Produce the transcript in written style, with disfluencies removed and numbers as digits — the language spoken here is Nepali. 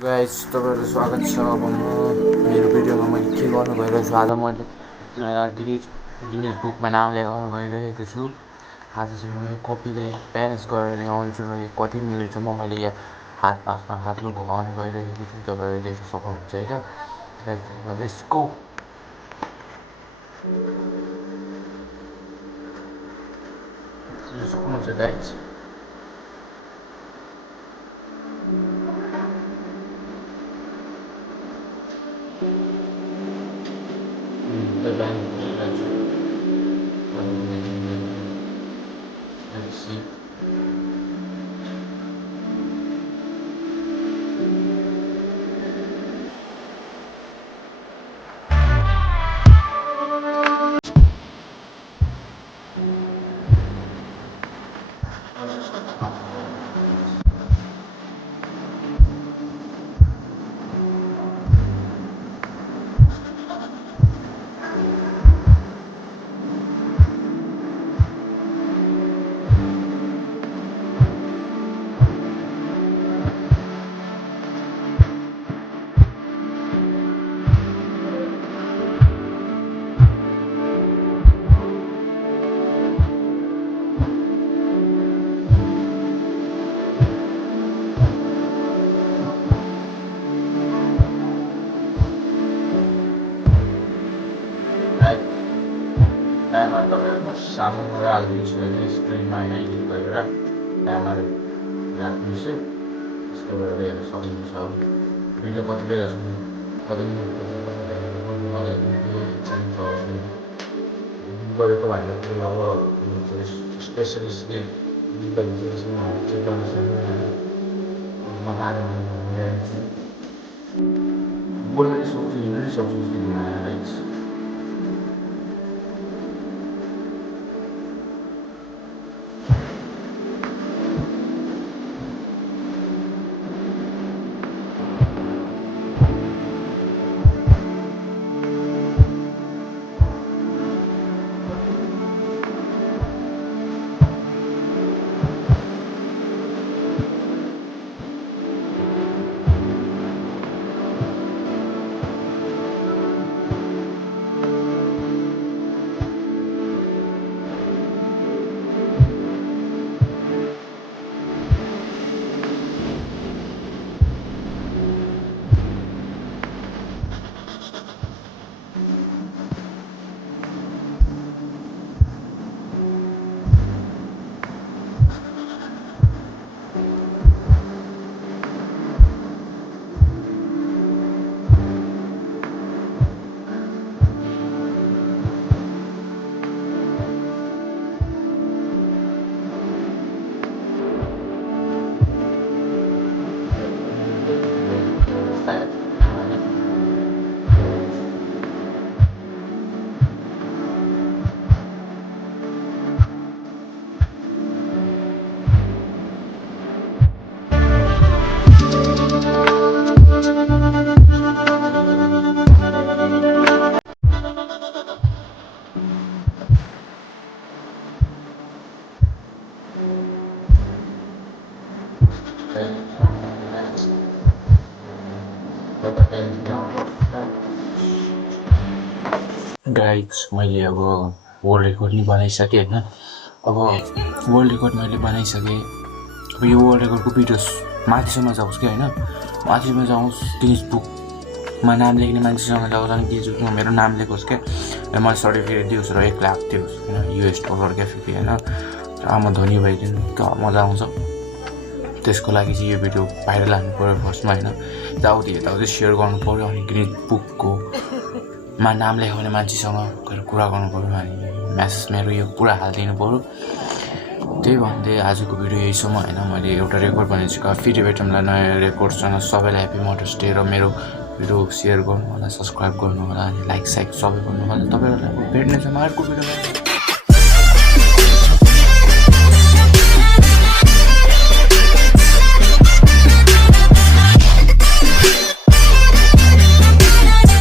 गाइस तपाईहरुलाई स्वागत छ। अब मेरो भिडियोमा मैले के गर्नु गइरहेको छु, आज मैले गिनिज बुकमा नाम लेखाउन गइरहेको छु। आज चाहिँ म कपीले पेन्स गरेर ल्याउँछु र कति मिनेटसम्म मैले यहाँ हातमा घुमाउने गइरहेको छु। तपाईहरुले देख्न सक्नुहुन्छ हैन। Let's go. सक्नुहुन्छ गाइस। Let's see. Timer तपाईँको सामु हालिदिन्छु अहिले स्क्रिनमा एडिट गरेर टाइमर राख्नुहोस्। त्यसको गरेर हेर्न सक्नुहुन्छ। भिडियो कति बेलासम्म गरेको भन्दा पनि अब स्पेसलिस्टले चेक गर्न सक्नुहुन्छ। बोल्न सक्छु, हिँड्न सक्छु। गाइस मैले अब वर्ल्ड रेकर्ड नि बनाइसकेँ हैन। अब वर्ल्ड रेकर्ड मैले बनाइसकेँ। अब यो वर्ल्ड रेकर्डको भिडियोस माथिसम्म जाओस् कि हैन, माथिसम्म जाओस्। गिनिज बुकमा नाम लेख्ने मान्छेसँग जाओस् अनि गिनिज बुकमा मेरो नाम लेखोस् क्या। मलाई सर्टिफिकेट दियोस् र 1 लाख दियोस् हैन, $US क्या फेरि हैन। र म धनी भइदिनु मजा आउँछ। त्यसको लागि चाहिँ यो भिडियो भाइरल हान्नु पर्यो फर्स्टमा हैन। यताउति सेयर गर्नु पर्यो अनि गिनिज बुकको नाम लेखाउने मान्छेसँग गएर कुरा गर्नु पर्यो अनि मेसेज मेरो यो पुरा हालिदिनु पर्यो। त्यही भन्दै आजको भिडियो यहीसम्म हैन। मैले एउटा रेकर्ड बनाइसकेँ। फेरि भेटौँला नयाँ रेकर्डसँग। सबैलाई ह्याप्पी मदर्स डे। र मेरो भिडियो सेयर गर्नु होला, सब्सक्राइब गर्नु होला अनि लाइक साइक सबै गर्नु होला। तपाईहरुलाई भेट्ने छ अर्को भिडियोमा।